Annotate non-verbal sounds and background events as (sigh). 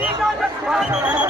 Thank (laughs) you.